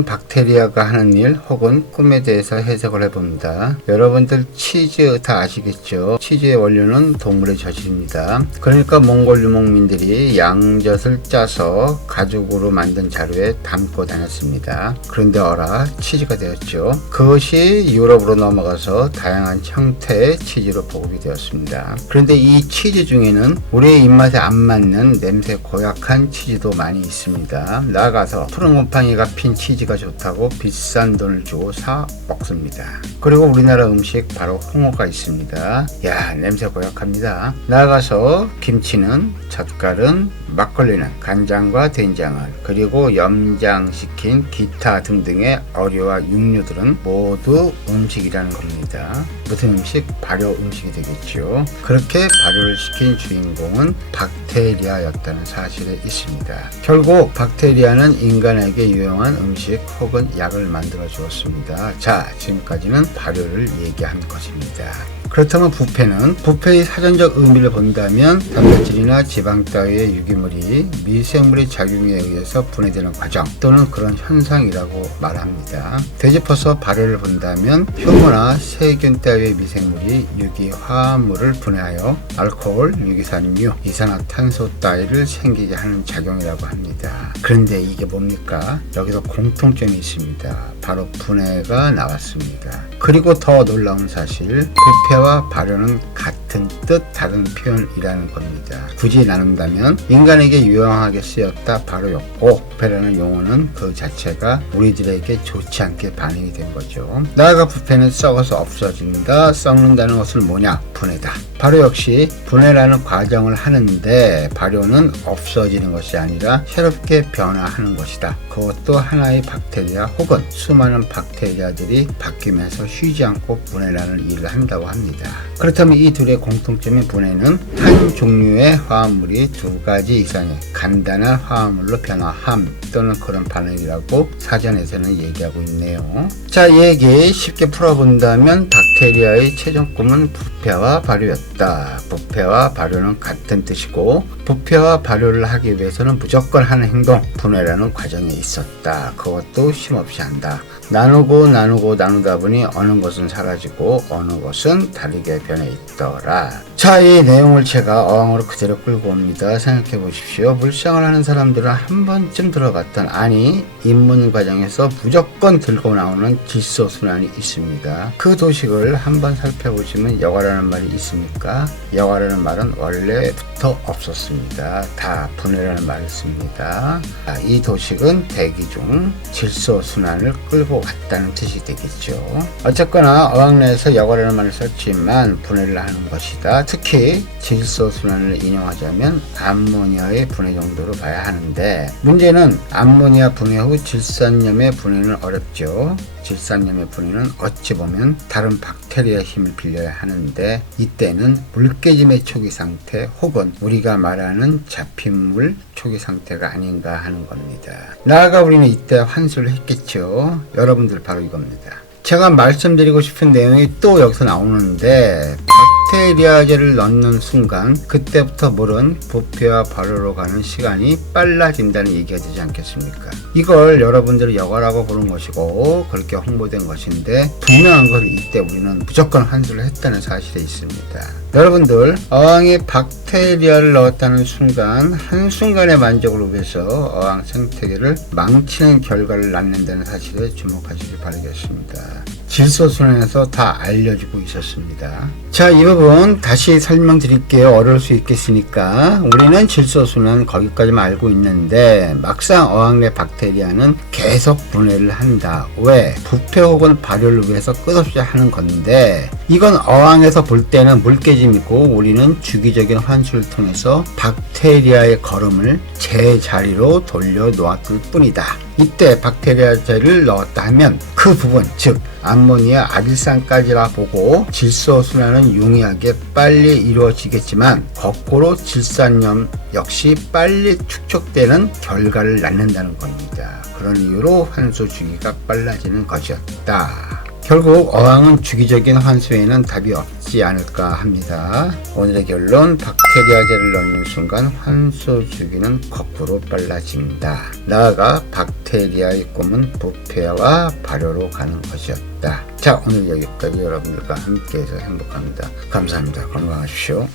오늘은 박테리아가 하는 일 혹은 꿈에 대해서 해석을 해봅니다. 여러분들 치즈 다 아시겠죠? 치즈의 원료는 동물의 젖입니다. 그러니까 몽골 유목민들이 양젖을 짜서 가죽으로 만든 자루에 담고 다녔습니다. 그런데 어라 치즈가 되었죠. 그것이 유럽으로 넘어가서 다양한 형태의 치즈로 보급이 되었습니다. 그런데 이 치즈 중에는 우리의 입맛에 안 맞는 냄새 고약한 치즈도 많이 있습니다. 나아가서 푸른 곰팡이가 핀 치즈가 좋다고 비싼 돈을 주고 사 먹습니다. 그리고 우리나라 음식 바로 홍어가 있습니다. 야, 냄새 고약합니다. 나아가서 김치는, 젓갈은, 막걸리는, 간장과 된장을, 그리고 염장시킨 기타 등등의 어류와 육류들은 모두 음식이라는 겁니다. 무슨 음식? 발효 음식이 되겠죠. 그렇게 발효를 시킨 주인공은 박테리아였다는 사실이 있습니다. 결국 박테리아는 인간에게 유용한 음식 혹은 약을 만들어 주었습니다. 자, 지금까지는 발효를 얘기한 것입니다. 그렇다면 부패는? 부패의 사전적 의미를 본다면 단백질이나 지방 따위의 유기물이 미생물의 작용에 의해서 분해되는 과정 또는 그런 현상이라고 말합니다. 되짚어서 발효를 본다면 효모나 세균 따위의 미생물이 유기화합물을 분해하여 알코올, 유기산류, 이산화탄소 따위를 생기게 하는 작용이라고 합니다. 그런데 이게 뭡니까? 여기서 공통점이 있습니다. 바로 분해가 나왔습니다. 그리고 더 놀라운 사실, 부패와 발효는 같은 뜻 다른 표현이라는 겁니다. 굳이 나눈다면 인간에게 유용하게 쓰였다 발효였고, 부패라는 용어는 그 자체가 우리들에게 좋지 않게 반응이 된 거죠. 나아가 부패는 썩어서 없어진다, 썩는다는 것은 뭐냐? 분해다. 발효 역시 분해라는 과정을 하는데 발효는 없어지는 것이 아니라 새롭게 변화하는 것이다. 그것도 하나의 박테리아 혹은 수많은 박테리아들이 바뀌면서 쉬지 않고 분해라는 일을 한다고 합니다. 그렇다면 이 둘의 공통점인 분해는 한 종류의 화합물이 두 가지 이상의 간단한 화합물로 변화함 또는 그런 반응이라고 사전에서는 얘기하고 있네요. 자, 이 얘기 쉽게 풀어본다면 박테리아의 최종 꿈은 부패와 발효였다. 부패와 발효는 같은 뜻이고 부패와 발효를 하기 위해서는 무조건 하는 행동, 분해라는 과정이 있었다. 그것도 쉼없이 한다. 나누다 보니 어느 것은 사라지고 어느 것은 다르게 변해 있더라. 자, 이 내용을 제가 어항으로 그대로 끌고 옵니다. 생각해 보십시오. 물상을 하는 사람들은 한 번쯤 들어갔던, 아니 입문 과정에서 무조건 들고 나오는 질소순환이 있습니다. 그 도식을 한번 살펴보시면 여과라는 말이 있습니까? 여과라는 말은 원래부터 없었습니다. 다 분해라는 말을 씁니다. 이 도식은 대기 중 질소순환을 끌고 갔다는 뜻이 되겠죠. 어쨌거나 어학 내에서 여과라는 말을 썼지만 분해를 하는 것이다. 특히 질소순환을 인용하자면 암모니아의 분해 정도로 봐야 하는데, 문제는 암모니아 분해 후 질산염의 분해는 어렵죠. 질산염의 분해는 어찌 보면 다른 박테리아의 힘을 빌려야 하는데, 이때는 물깨짐의 초기 상태 혹은 우리가 말하는 잡힌물 초기 상태가 아닌가 하는 겁니다. 나아가 우리는 이때 환수를 했겠죠. 여러분들 바로 이겁니다. 제가 말씀드리고 싶은 내용이 또 여기서 나오는데, 박테리아제를 넣는 순간 그때부터 물은 부패와 발효로 가는 시간이 빨라진다는 얘기가 되지 않겠습니까? 이걸 여러분들이 여과라고 부른 것이고 그렇게 홍보된 것인데, 분명한 것은 이때 우리는 무조건 환수를 했다는 사실이 있습니다. 여러분들, 어항에 박테리아를 넣었다는 순간 한순간의 만족을 위해서 어항 생태계를 망치는 결과를 낳는다는 사실에 주목하시기 바라겠습니다. 질소순환에서 다 알려주고 있었습니다. 자, 이 부분 다시 설명드릴게요. 어려울 수 있겠으니까. 우리는 질소순환 거기까지만 알고 있는데 막상 어항 내 박테리아는 계속 분해를 한다. 왜? 부패 혹은 발효를 위해서 끝없이 하는 건데, 이건 어항에서 볼 때는 물깨짐이고 우리는 주기적인 환수를 통해서 박테리아의 걸음을 제자리로 돌려 놓았을 뿐이다. 이때 박테리아제를 넣었다 하면 그 부분, 즉 암모니아 아질산까지라 보고 질소순환은 용이하게 빨리 이루어지겠지만 거꾸로 질산염 역시 빨리 축적되는 결과를 낳는다는 겁니다. 그런 이유로 환수 주기가 빨라지는 것이었다. 결국 어항은 주기적인 환수에는 답이 없지 않을까 합니다. 오늘의 결론, 박테리아제를 넣는 순간 환수 주기는 거꾸로 빨라진다. 나아가 박테리아의 꿈은 부패와 발효로 가는 것이었다. 자, 오늘 여기까지 여러분들과 함께해서 행복합니다. 감사합니다. 건강하십시오.